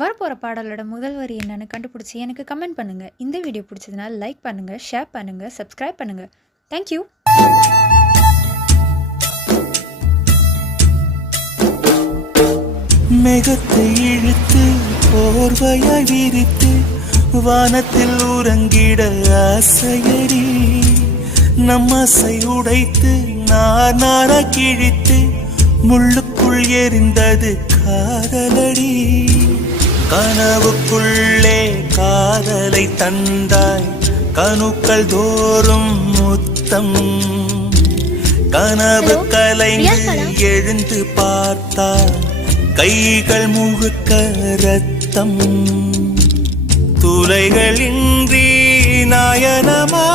வரப்போகிற பாடலோட முதல் வரி என்னன்னு கண்டுபிடிச்சி எனக்கு கமெண்ட் பண்ணுங்கள். இந்த வீடியோ பிடிச்சதுனா லைக் பண்ணுங்கள், ஷேர் பண்ணுங்கள், சப்ஸ்கிரைப் பண்ணுங்கள். தேங்க்யூ. மேகத்தை இழுத்து போர்வையாய் விரித்து வானத்தில் உறங்கிட ஆசையடி, நம்மசை உடைத்து நார கிழித்து முள்ளுக்குள் எரிந்தது காதலடி. கனவுக்குள்ளே காதலை தந்தாய், கணுக்கள் தோறும் முத்தம். கனவு கலைந்து எழுந்து பார்த்தாய், கைகள் முழுக்க ரத்தம். துளைகளின்றி நாயனமா